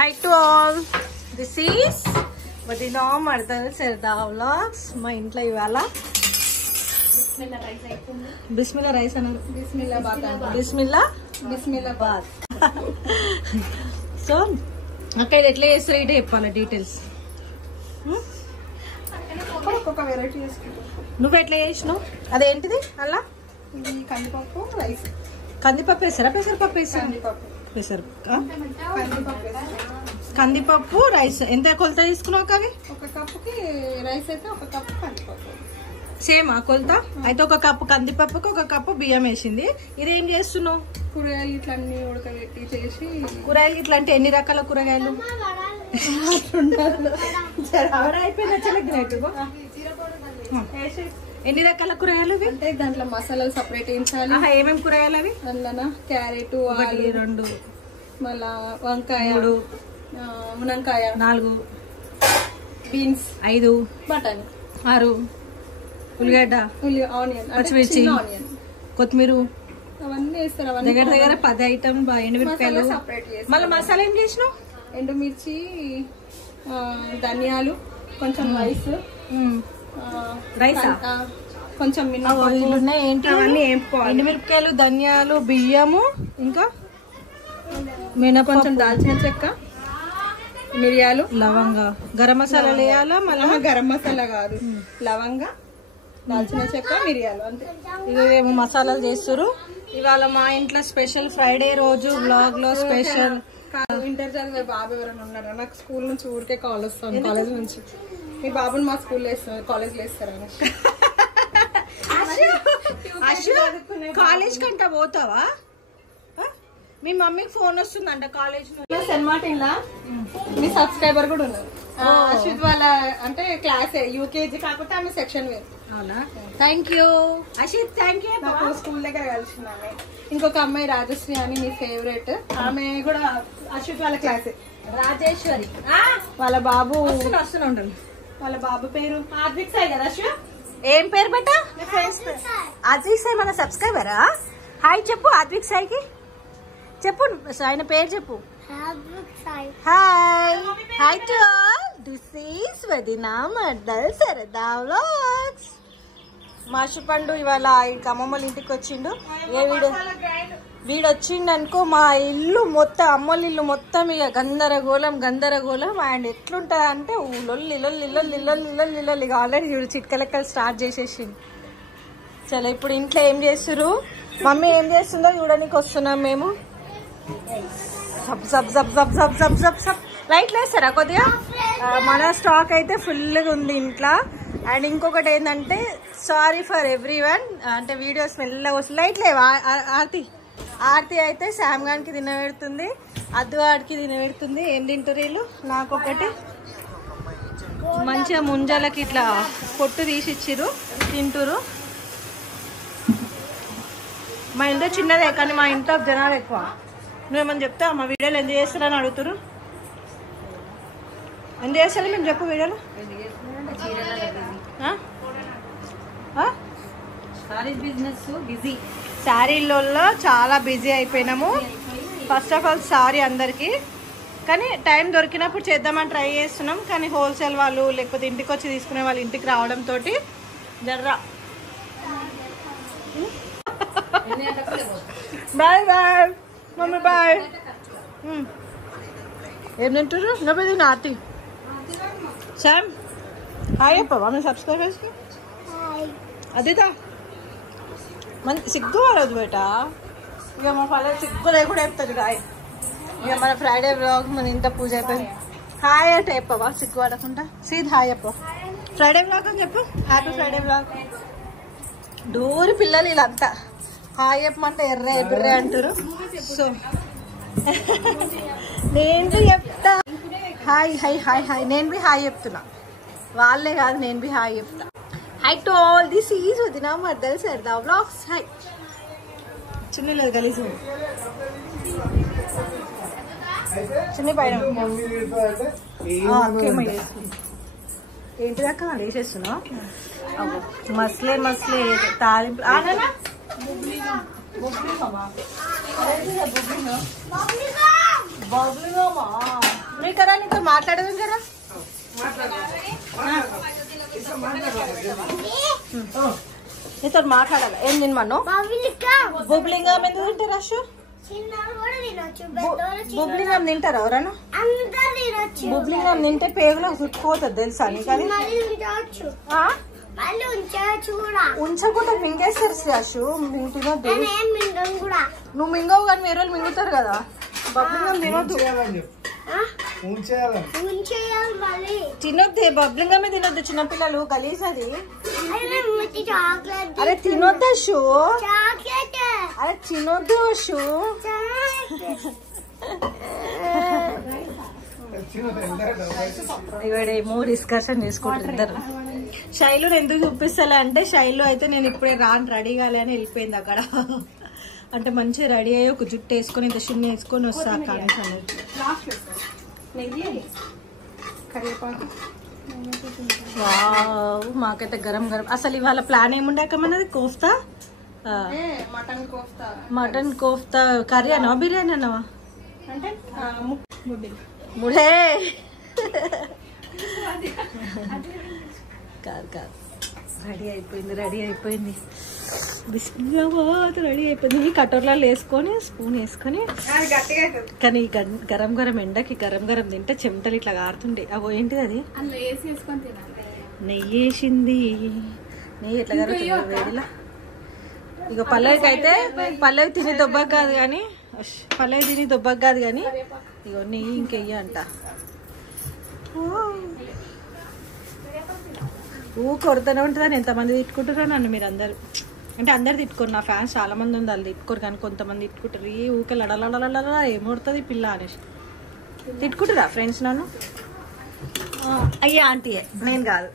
Hi to all. This is Vadina Mardal Sarda Vlogs. My intla ivala Bismillah rice anaru. Bismillah bath. Bismillah bath. So okay, etla chesare ite cheppala details. ఒక్కొక్క variety చేసుకుంటాం. నువ్వు ఎట్లా చేసినావు? అదేంటిది అలా? ఇది కందిపప్పు రైస్. కందిపప్పు వేసారా పెసరపప్పు వేసారా? కందిపప్పు రైస్. ఎంత కొలత తీసుకున్నావు కవి? ఒక కప్పుకి రైస్ అయితే ఒక కప్పు కందిపప్పు. సేమ్ ఆ కొలత? అయితే ఒక కప్పు కందిపప్పుకి ఒక కప్పు బియ్యం వేసింది. ఇదేం చేస్తున్నావు? కూరగాయలు ఇట్లా అన్ని ఉడకబెట్టి చేసి. కూరగాయలు ఇట్లా అంటే ఎన్ని రకాల కూరగాయలు? ఎన్ని రకాల కూరగాయలు అంటే దాంట్లో మసాలాలు సపరేట్ వేయించాలి. ఏమేమి కూరగాయలు అవి? అందులో క్యారెట్, ఆలు, 2 మళ్ళా వంకాయ, 3 మునక్కాయ, 4 బీన్స్, 5 బటానీ, 6 ఉల్లిగడ్డ, ఆనియన్, పచ్చిమిర్చి, కొత్తిమీర అవన్నీ వేస్తారు. దగ్గర దగ్గర 10 ఐటమ్. ఎండుమిరపకాయలు మళ్ళీ మసాలా ఏం చేసినావు? ఎండుమిర్చి, ధనియాలు, కొంచెం రైస్, కొంచెం అవన్నీ ఎండుమిరపకాయలు, ధనియాలు, బియ్యము, ఇంకా కొంచెం దాల్చిన చెక్క, మిరియాలు, లవంగ, గరం మసాలా వేయాలా? మళ్ళీ గరం మసాలా కాదు, లవంగ, దాల్చిన చెక్క, మిరియాలు, అంతే. ఇవేమో మసాలాలు చేస్తారు. ఇవాళ మా ఇంట్లో స్పెషల్ ఫ్రైడే రోజు వ్లాగ్ లో స్పెషల్. ఇంటర్ చదివే బాబు ఎవరైనా ఉన్నారా? నాకు స్కూల్ నుంచి ఊరికే కాల్ వస్తాను, కాలేజ్ నుంచి. మీ బాబుని మా స్కూల్లో వేస్తారు, కాలేజ్ లో వేస్తారా? కాలేజ్ కంటా పోతావా? మీ మమ్మీకి ఫోన్ వస్తుందంట కాలేజ్ లో. సెంట్ మార్టిన్ లా మీ సబ్స్క్రైబర్ కూడా ఉన్నారు. అశ్విత్ వాళ్ళ అంటే క్లాస్ యూకేజీ కాకపోతే ఆమె సెక్షన్ వేరు. అవునా? Thank you Ashwith. Thank you. School దగ్గర కలిసింది ఆమె. ఇంకొక అమ్మాయి రాజశ్రీ అని మీ ఫేవరెట్, ఆమె కూడా అశ్విత్ వాళ్ళ క్లాసే. రాజేశ్వరి వాళ్ళ బాబు వస్తూనే ఉంటాను. వాళ్ళ బాబు పేరు ఆద్విక్ సాయి కదా అశ్విత్? ఏం పేరు బెట? ఆద్విక్ సాయి మన సబ్స్క్రైబరా? హాయ్ చెప్పు ఆద్విక్ సాయికి. చెప్పు ఆయన పేరు చెప్పు. Hi hi to all. This is వదినా మర్దల్ సరదా వ్లాగ్స్. మాషి పండు ఇవాళ అమ్మమ్మల ఇంటికి వచ్చిండు. ఏ వీడు వచ్చిండు అనుకో, మా ఇల్లు మొత్తం అమ్మోళ్ళ ఇల్లు మొత్తం ఇక గందరగోళం. అండ్ ఎట్లుంటది అంటే లొల్లి ఇక ఆల్రెడీ చూడు చిట్కలెక్కలు స్టార్ట్ చేసేసిండు. చలో ఇప్పుడు ఇంట్లో ఏం చేస్తురు, మమ్మీ ఏం చేస్తుందో చూడడానికి వస్తున్నాం మేము. లైట్లు వేస్తారా కొద్దిగా? మన స్టాక్ అయితే ఫుల్గా ఉంది ఇంట్లో. అండ్ ఇంకొకటి ఏంటంటే సారీ ఫర్ ఎవ్రీ వన్, అంటే వీడియోస్ మెల్లగా వస్తుంది. లైట్ లేవా? ఆర్తి అయితే శామ్ గానికి తినబెడుతుంది, అద్దు ఆడికి తినబెడుతుంది. ఏం తింటారు వీళ్ళు? నాకొకటి మంచిగా ముంజలకి ఇట్లా పొట్టు తీసి ఇచ్చిర్రు, తింటురు. మా ఇంట్లో చిన్నదే కానీ మా ఇంట్లో జనాలు ఎక్కువ. నువ్వేమని చెప్తా మా వీడియోలు ఎందుకు చేస్తారని అడుగుతారు. ఎందుకు చేస్తారు మేము చెప్పు వీడియోలు? శారీలలో చాలా బిజీ అయిపోయినాము. ఫస్ట్ ఆఫ్ ఆల్ సారీ అందరికి, కానీ టైం దొరికినప్పుడు చేద్దామని ట్రై చేస్తున్నాం. కానీ హోల్సేల్ వాళ్ళు లేకపోతే ఇంటికి వచ్చి తీసుకునే వాళ్ళు ఇంటికి రావడంతో జర్రా. Bye bye mummy bye. ఏం తింటారు? నవ్వేది నాటి శామ్ హాయ్ చెప్పవా మీ సబ్స్క్రైబర్స్కి? అదేదా మన సిగ్గు పడదు బేట. ఇక మా ఫాదర్ సిగ్గు లేకుండా చెప్తాడు హాయ్. ఇక మన ఫ్రైడే వ్లాగ్ మన ఇంత పూజ అయిపోయింది. హాయ్ అంటే చెప్పవా సిగ్గు పడకుండా? సీద్ హాయ్ చెప్పు. ఫ్రైడే వ్లాగ్ అని చెప్పు. Happy Friday vlog. డోరి పిల్లలు వీళ్ళంతా హాయ్ చెప్పమంటే ఎర్రే అంటారు. సో నేను చెప్తా హాయ్ హాయ్ హాయ్ హాయ్. నేను బి హాయ్ చెప్తున్నా, వాళ్ళే కాదు నేను బి హాయ్ చెప్తా. High to all. This is వదినా మర్దల్ సరదా వ్లాగ్స్. హాయ్. చిన్న కలిసి చిన్న పైన ఏంటి దాకా వేసేస్తున్నా. మస్లే తాలింపు బబ్లీ మాట్లాడదాం జరా. నీతో మాట్లాడాలి. ఏం తినమను? బుబ్లింగం ఎందుకు తింటారు రష్? బుబ్లింగం తింటారు ఎవరన్నా? బుబ్లింగం తింటే పేగులో చుట్టుకుపోతుంది తెలుసా నీకు? అది ఉంచకుండా మింగేస్తారు రష్. తినొద్దు. నువ్వు మింగవు కానీ వేరే వాళ్ళు మింగుతారు కదా. బబ్లింగం తినొద్దు. తినొద్దే బబ్లింగమే తినొద్దు. చిన్నపిల్లలు గలీజ్ అది. అరే తినొద్దు షూ. అరే తినొద్దు షూ. ఇవాడేమో డిస్కషన్ చేసుకుంటారు ఇద్దరు. శైలు ఎందుకు చూపిస్తలే అంటే శైలు అయితే నేను ఇప్పుడే రెడీ కాలే అని వెళ్ళిపోయింది అక్కడ. అంటే మంచిగా రెడీ అయ్యి ఒక జుట్టు వేసుకొని ఇంత చిన్న వేసుకొని వస్తా కానీ మాకైతే గరం గరం. అసలు ఇవాళ ప్లాన్ ఏముండాక మనది కోఫ్తా, మటన్ కోఫ్తా కర్రీ అన్నావా బిర్యానీ అన్నావా? ముడే కాదు కాదు. రెడీ అయిపోయింది రెడీ అయిపోయింది. రెడీ అయిపోయింది. కటోర్లలో వేసుకొని స్పూన్ వేసుకొని. కానీ గరం గరం ఎండకి గరం గరం తింటే చెమటలు ఇట్లా కారుతుండే. అగో ఏంటిది అది? నెయ్యి వేసింది. నెయ్యి ఎట్లా కరుగుతుంది వేడిలా. ఇక పల్లవికి అయితే పల్లవి తిని దొబ్బకు కాదు కానీ పల్లవి తిని దొబ్బకు కాదు కానీ ఇగో నెయ్యి ఇంకెయ్యి అంట. కొడుతూనే ఉంటుందని ఎంతమంది తిట్టుకుంటారో నన్ను మీరు అందరు. అంటే అందరు తిట్టుకోరు, నా ఫ్యాన్స్ చాలా మంది ఉంది, వాళ్ళు తిట్టుకోరు కానీ కొంతమంది తిట్టుకుంటారు. ఈ ఊకే లడలడలలా ఏమొడుతుంది పిల్ల అనేసి తిట్టుకుంటారా ఫ్రెండ్స్ నన్ను. అయ్యా ఆంటీయే, నేను కాదు.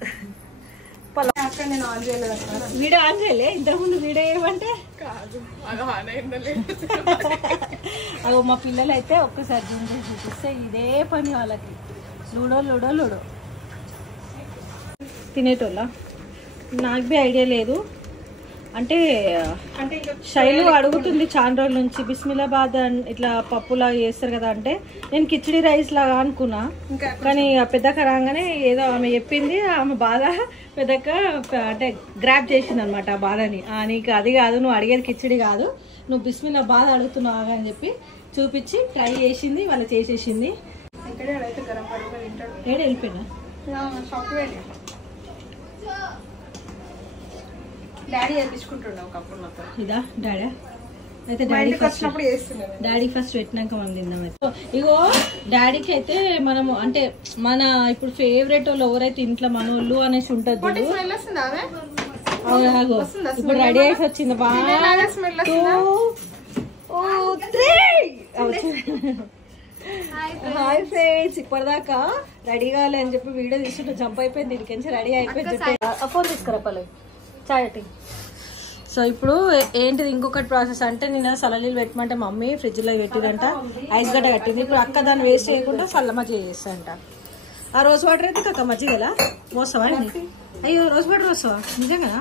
వీడియో ఆన్ చేయలే ఇంతకుముందు. వీడియో ఏమంటే అగో మా పిల్లలు అయితే ఒక్కసారి జూమ్ చేసి చూపిస్తే ఇదే పని వాళ్ళకి. లూడో లూడో లూడో తినేటోళ్ళ. నాకు బి ఐడియా లేదు. అంటే శైలు అడుగుతుంది చాలా రోజుల నుంచి బిస్మిల్లాబాద్ ఇట్లా పప్పులా చేస్తారు కదా. అంటే నేను కిచిడి రైస్ లాగా అనుకున్నా కానీ పెద్దక్క రాగానే ఏదో ఆమె చెప్పింది. ఆమె బాధ పెద్దక్క అంటే గ్రాప్ చేసింది అనమాట ఆ బాధని. నీకు అది కాదు, నువ్వు అడిగేది కిచిడి కాదు, నువ్వు బిస్మిల్లాబాద్ అడుగుతున్నావు అని చెప్పి చూపించి ట్రై చేసింది. వాళ్ళు చేసేసింది. ఏడు వెళ్ళిపోయినా డాడీ తెప్పించుకుంటుండే ఒకప్పుడు మొత్తం. ఇదా డాడీ అయితే డాడీ ఫస్ట్ పెట్టినాక మనం తిందాం. అయితే ఇగో డాడీకి అయితే మనము అంటే మన ఇప్పుడు ఫేవరెట్ వాళ్ళు ఎవరైతే ఇంట్లో మన వాళ్ళు అనేసి ఉంటది. ఇప్పుడు రెడీ అయితే వచ్చింది బాగా. హాయ్ ఫ్రెండ్స్, ఇప్పటిదాకా రెడీ కావాలి అని చెప్పి వీడియో తీసుకుంటూ జంప్ అయిపోయింది. ఇక్కడి రెడీ అయిపోయింది. ఫోన్ తీసుకురా పల్లవి చాయటి. సో ఇప్పుడు ఏంటిది ఇంకొకటి ప్రాసెస్ అంటే నేను సలలీలు పెట్టమంటే మమ్మీ ఫ్రిడ్జ్ లో పెట్టిరంట, ఐస్ గడ్డ కట్టింది. ఇప్పుడు అక్క దాన్ని వేస్ట్ చేయకుండా చల్ల మజ్జిగ చేస్తాంట. ఆ రోజ్ వాటర్ అయితే కక్క మజ్జిగలా మోస్తావా? అయ్యో రోజ్ వాటర్ వస్తావా నిజంగా?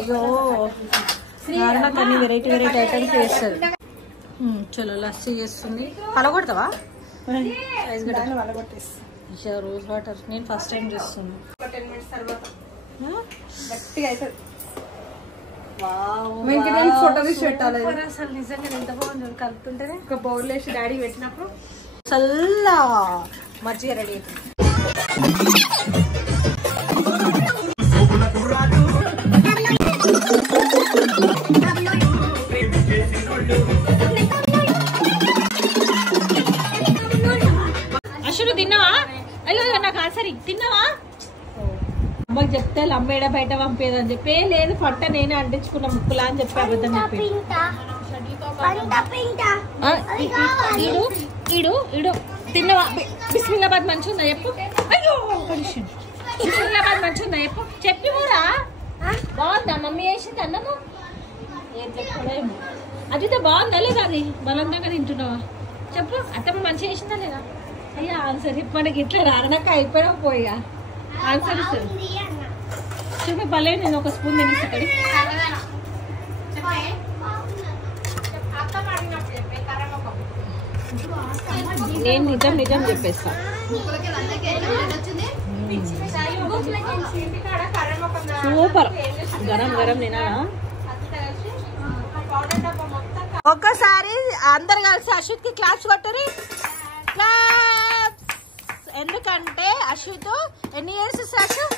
అయ్యో నాన్న అన్ని వెరైటీ వెరైటీ ఐటమ్స్ చేస్తారు. చలో లస్సీ చేస్తుంది. పలగొడతావా? ఐస్ గడ్డ రోజ్ వాటర్ నేను ఫస్ట్ టైం చేస్తున్నా. ఫోటో తీసి పెట్టాలి. అసలు నిజంగా ఎంత బాగుంది కలుపుతుంటేనే. ఒక బౌల్ వేసి డాడీ పెట్టినప్పుడు చల్లా మజ్జిగ రెడీ అవుతుంది. అసలు తిన్నావా? అయ్యో నాకు ఆన్సర్ తిన్నావా? అమ్మకి చెప్తే అమ్మేడ బయట పంపేదని చెప్పి లేదు పట్ట నేనే అంటించుకున్న ముక్కులా అని చెప్పి అబద్ధం చెప్పి ఇడు ఇడు తిన్నావా? బిస్మిల్లాబాద్ మంచిగా ఉందా చెప్పు. అయ్యో బిస్మిల్లాబాద్ మంచిగా ఉందా చెప్పు. చెప్పి కూడా బాగుందా మమ్మీ వేసింది అన్నము? ఏం చెప్పలేము. అది బాగుందా లేదా? అది బలంతంగా తింటున్నావా చెప్పు. అత్తమ్మ మంచిగా వేసిందా లేదా? అయ్యా ఆన్సర్ మనకి ఇట్లా రానక అయిపోయినా పోయిగా ఆన్సర్ ఇస్తారు. చూపి భలే నేను ఒక స్పూన్ తినేసి ఇక్కడ నేను నిజం నిజం చెప్పేస్తా. సూపర్. గరం గరం తినాలా? ఒక్కసారి అందరు కలిసి అశ్విత్ కి క్లాప్స్ కొట్టరి. క్లాప్స్. ఎందుకంటే అశ్విత్ ఎన్ని ఇయర్స్? అశ్విత్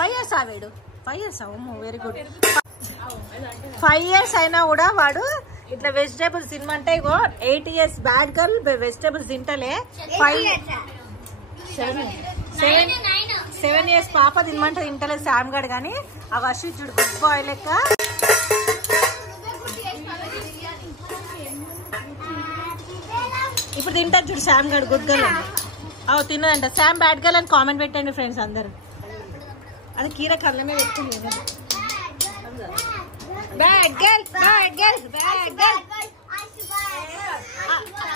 5 years వీడు 5 years. Very good. 5 years అయినా కూడా వాడు ఇట్లా వెజిటేబుల్స్ తినమంటే 8 years బ్యాడ్ గర్ల్ వెజిటేబుల్స్ తింటలే. 7 years పాప తినమంటే తింటలేదు శామ్ గడ్. కానీ అవి అశ్విత్ చూడు గుడ్ బాయ్ లెక్క. ఇప్పుడు తింటారు చూడు శామ్ గడ్ గుడ్ గర్ల్ అని. తిన్నదంట. శామ్ బ్యాడ్ గర్ల్ అని కామెంట్ పెట్టండి ఫ్రెండ్స్ అందరు. అది కీర కళ్ళమే పెట్టుకుంది. Bad girl bad girl bad girl.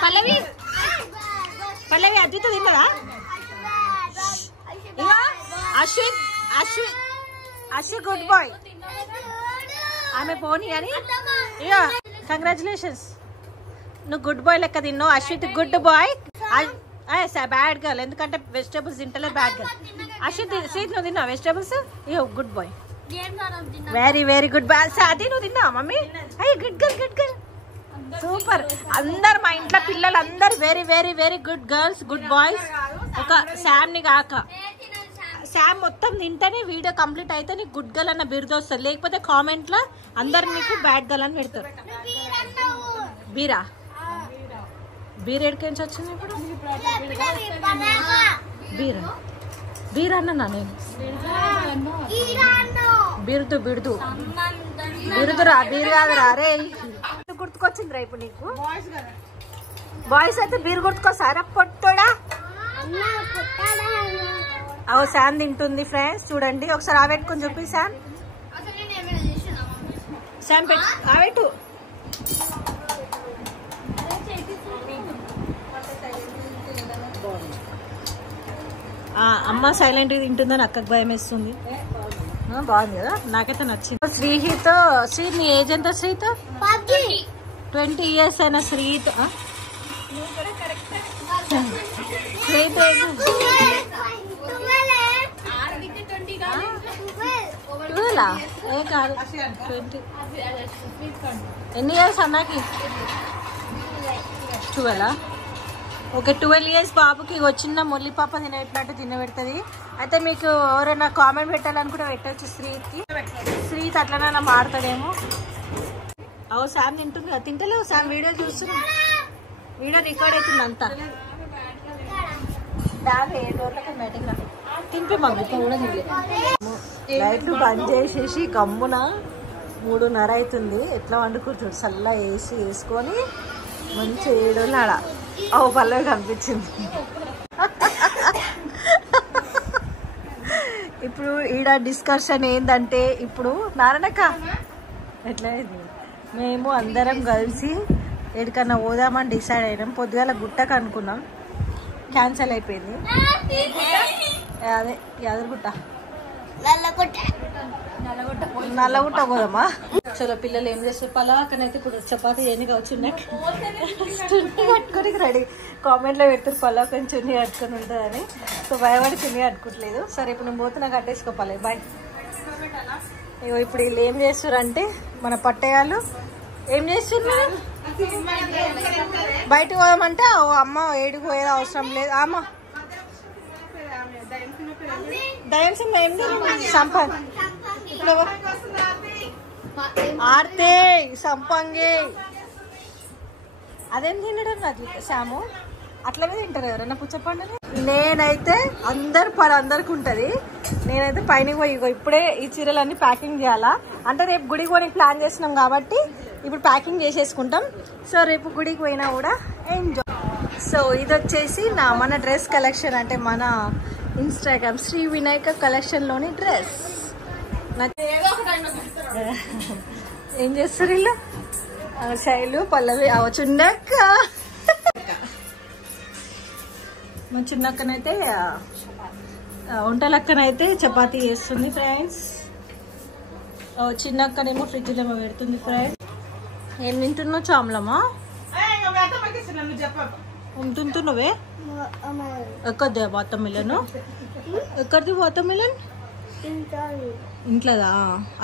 Pallavi Pallavi Advitha తిన్నదా? Ashwith Ashwith Ashwith good boy. ఆమె పోనీ అని. ఇక కంగ్రాచులేషన్స్, నువ్వు గుడ్ బాయ్ లెక్క తిన్నావు. Ashwith good boy, bad girl ఎందుకంటే వెజిటేబుల్స్ తింటలేదు. Bad girl. అశ్విత్ స్వీట్ నువ్వు తిన్నావు వెజిటేబుల్స్? ఇయో good boy. Very very good boy. అది నువ్వు తిన్నావా మమ్మీ? అయ్యో good girl good girl. Super. అందరు మా ఇంట్లో పిల్లలు అందరు very very very good girls good boys. ఒక శామ్ ని కాక శామ్ మొత్తం తింటేనే వీడియో కంప్లీట్ అయితే నీకు గుడ్ గర్ల్ అన్న బిరుదు వస్తుంది. లేకపోతే కామెంట్ లో అందరు నీకు బ్యాడ్ గర్ల్ అని పెడతారు. బీరా బీర్ ఎక్కడి నుంచి వచ్చింది ఇప్పుడు? బీరా బీర్ అన్నా నేను. బిరుదు బిరుదు బిరుదురా బీర్ కాదురా. అరే గుర్తుకొచ్చిందిరా ఇప్పుడు నీకు? బాయ్స్ అయితే బీర్ గుర్తుకొస్తారా పొట్టోడా? శామ్ తింటుంది ఫ్రెండ్స్. చూడండి ఒకసారి ఆవెట్టుకొని చూపి శామ్. శామ్ పెట్టు ఆవెట్టు. అమ్మ సైలెంట్ తింటుందని అక్కకు భయం వేస్తుంది. బాగుంది కదా, నాకైతే నచ్చింది. శ్రీహిత్ శ్రీత్ నీ ఏజ్ ఎంత? శ్రీత్ 20 years అయినా శ్రీత్ శ్రీత్ ఏ కాదు 20. ఎన్ని ఇయర్స్ అన్నాకి? 12. ఓకే 12 years బాబుకి వచ్చిన మొల్లి పాప తినబెట్టినట్టు తినబెడుతుంది. అయితే మీకు ఎవరైనా కామెంట్ పెట్టాలనుకుంటే పెట్టచ్చు శ్రీత్కి. శ్రీత్ అట్లనైనా మారుతాడేమో. శామ్ తింటుంది కదా. తింటలేవు శామ్, వీడియో చూస్తున్నా, వీడియో రికార్డ్ అవుతుంది అంతా. తింపి మమ్మీ కూడా లైట్లు బంద్ చేసేసి గమ్మున 3:30 అవుతుంది. ఎట్లా వండుకుంటాడు చల్ల వేసి వేసుకొని మంచి 7 ఆడ. పల్లవి కనిపించింది. ఇప్పుడు ఈడ డిస్కషన్ ఏంటంటే, ఇప్పుడు నారాయణక్క ఎట్లా అయింది, మేము అందరం కలిసి ఎక్కడికన్నా పోదామని డిసైడ్ అయినాం. పొద్దుగాల గుట్టకు అనుకున్నాం, క్యాన్సిల్ అయిపోయింది. అదే యాదగిరిగుట్ట నల్లగుట్ట పోదామా? చలో పిల్లలు ఏం చేస్తారు? పలాకనైతే ఇప్పుడు చపాతీ ఎన్ని చున్నీ కట్టుకొని రెడీ. కామెంట్ లో పెడతారు పలాకని చున్నీ కట్టుకొని ఉంటుందని. సో భయపడి చున్నీ కట్టుకోవట్లేదు. సరే ఇప్పుడు నేను పోతే నాకు అడ్డేసుకోవాలి. బాయ్. ఇగో ఇప్పుడు వీళ్ళు ఏం చేస్తారు అంటే, మన పట్టయాలు ఏం చేస్తున్నారు, బయటకు పోదామంటే అమ్మ ఏడికి పోయేది అవసరం లేదు. అమ్మ దయం సంపంగ్ ఆర్తే సంపంగే అదేం తినడం నాకు శాము. అట్లనే తింటారు ఎవరన్నా పుచ్చపండుని. నేనైతే అందరికి ఉంటది. నేనైతే పైన పోయి ఇప్పుడే ఈ చీరలన్నీ ప్యాకింగ్ చేయాలా అంటే, రేపు గుడికి పోయి ప్లాన్ చేస్తున్నాం కాబట్టి ఇప్పుడు ప్యాకింగ్ చేసేసుకుంటాం. సో రేపు గుడికి పోయినా కూడా ఎంజాయ్. సో ఇది వచ్చేసి మన డ్రెస్ కలెక్షన్, అంటే మన ఇన్స్టాగ్రామ్ శ్రీ వినాయక కలెక్షన్ లోని డ్రెస్. ఏం చేస్తారు వీళ్ళు? శైలు పల్లవి చున్నక్క. మా చిన్నక్కనైతే వంటలక్కనైతే చపాతీ చేస్తుంది ఫ్రెండ్స్. చిన్నక్కనేమో ఫ్రిడ్జ్లో ఏమో పెడుతుంది ఫ్రెండ్స్. ఏం తింటున్నావు చామ్లమ్మా? ఉంటుంటున్నవే ఎక్కడిది వాటర్ మిలన్ ఎక్కడిది వాటర్ మిలన్ ఇంట్లోదా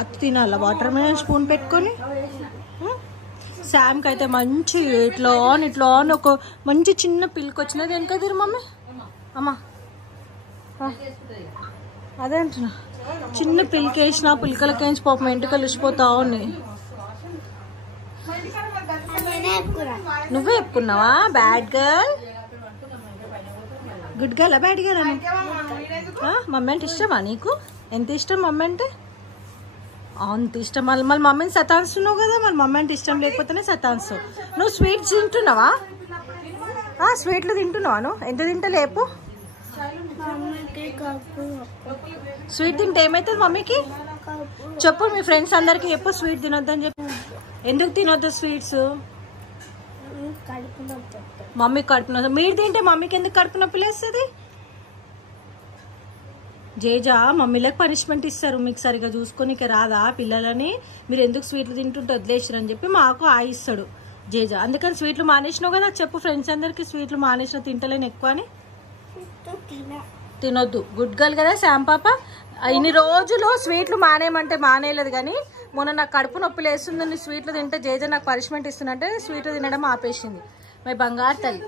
అత్త తినాలా వాటర్ మిలన్ స్పూన్ పెట్టుకొని శామ్కి అయితే మంచి ఇట్లా అని ఒక మంచి చిన్న పిల్కి వచ్చినది వెనక తీరు మమ్మీ అమ్మా అదే అంటున్నా చిన్న పిల్కి వేసిన పిల్కలకేంచి పాపం ఎంటుకలు ఇచ్చిపోతా ఉన్నాయి నువ్వే చెప్పుకున్నావా bad girl good girl bad girl అని మమ్మీ అంటే ఇష్టమా నీకు ఎంత ఇష్టం మమ్మీ అంటే అంత ఇష్టం మళ్ళీ మమ్మీని సతాయిస్తున్నావు కదా మరి మమ్మీ అంటే ఇష్టం లేకపోతేనే సతాయిస్తావు నువ్వు స్వీట్స్ తింటున్నావా స్వీట్లు తింటున్నావా నువ్వు ఎంత తింటా లేపు స్వీట్ తింటే ఏమవుతుంది మమ్మీకి చెప్పు మీ ఫ్రెండ్స్ అందరికి చెప్పు స్వీట్ తినొద్దని చెప్పు ఎందుకు తినొద్దు స్వీట్స్ మమ్మీ కడుపు నొప్పి మీరు తింటే మమ్మీకి ఎందుకు కడుపు నొప్పి లేస్తుంది జేజా మమ్మీలకు పనిష్మెంట్ ఇస్తారు మీకు సరిగా చూసుకోనికి రాదా పిల్లలని మీరు ఎందుకు స్వీట్లు తింటుంటే వదిలేసారు అని చెప్పి మాకు ఆయిస్తాడు జేజా అందుకని స్వీట్లు మానేసినావు కదా చెప్పు ఫ్రెండ్స్ అందరికి స్వీట్లు మానేసిన తింటలేను ఎక్కువ అని తినొద్దు గుడ్ గర్ల్ కదా శామ్ పాప ఇన్ని రోజులు స్వీట్లు మానేయమంటే మానేయలేదు కానీ మొన్న నాకు కడుపు నొప్పి లేస్తుందని స్వీట్లు తింటే జేజా నాకు పనిష్మెంట్ ఇస్తుందంటే స్వీట్లు తినడం ఆపేసింది మరి బంగారు తల్లి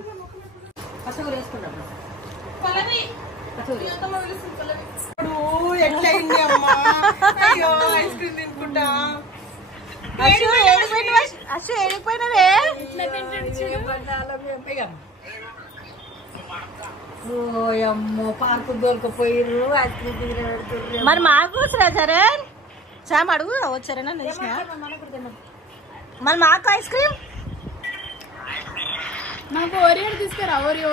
పార్కు దొరకపోయారు మరి మాకు సరే శామ్ అడుగు వచ్చారేనా తెలిసిన మరి మాకు ఐస్ క్రీమ్ నాకు ఓరియో తీసుకురా ఓరియో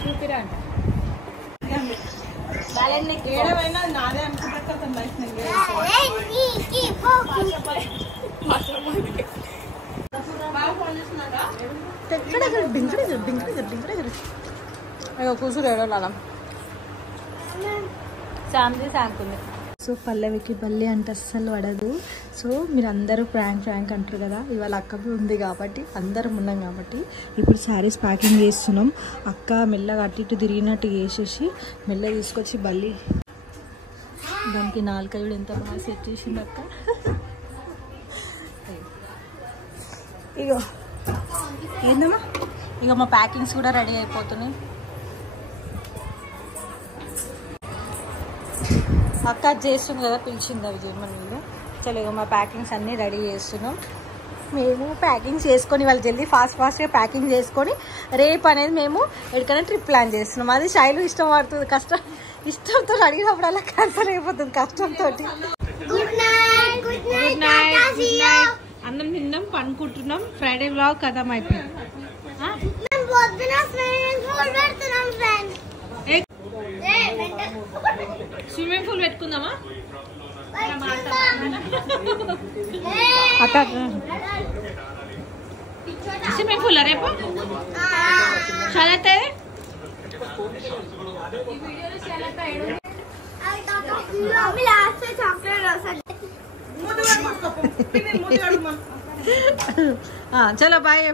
చూపిరా ఏడవైనా నాదే అనుకుంటా కూర్చుని ఏడవలా శాంతి శాంతుంది సో పల్లవికి బల్లి అంటే అస్సలు పడదు సో మీరు అందరూ ఫ్రాంక్ అంటారు కదా ఇవాళ అక్కకు ఉంది కాబట్టి అందరం ఉన్నాం కాబట్టి ఇప్పుడు శారీస్ ప్యాకింగ్ చేస్తున్నాం అక్క మెల్లగా అటు ఇటు తిరిగినట్టు చేసేసి మెల్ల తీసుకొచ్చి బల్లి దానికి నాలుకైదు ఎంత బాగా సెట్ చేసింది అక్క ఇగో ఏందమ్మా ఇక మా ప్యాకింగ్స్ కూడా రెడీ అయిపోతున్నాయి అక్క చేస్తుంది కదా పిలిచింది అవి చేయమని మీద చలో మా ప్యాకింగ్స్ అన్నీ రెడీ చేస్తున్నాం మేము ప్యాకింగ్స్ చేసుకొని వాళ్ళు జల్దీ ఫాస్ట్గా ప్యాకింగ్ చేసుకొని రేపు అనేది మేము ఎక్కడికైనా ట్రిప్ ప్లాన్ చేస్తున్నాం అది శైలు ఇష్టం పడుతుంది ఇష్టంతో అడిగినప్పుడు అలా క్యాన్సల్ అయిపోతుంది కష్టంతో గుడ్ నైట్ అన్నం తిన్నాం పనుకుంటున్నాం ఫ్రైడే వ్లాగ్ కదా అయిపోయింది స్విమ్మింగ్ పూల్ పెట్టుకుందామా అక్క స్విమ్మింగ్ పూల్ రేపు చల్లతే చలో బాయ్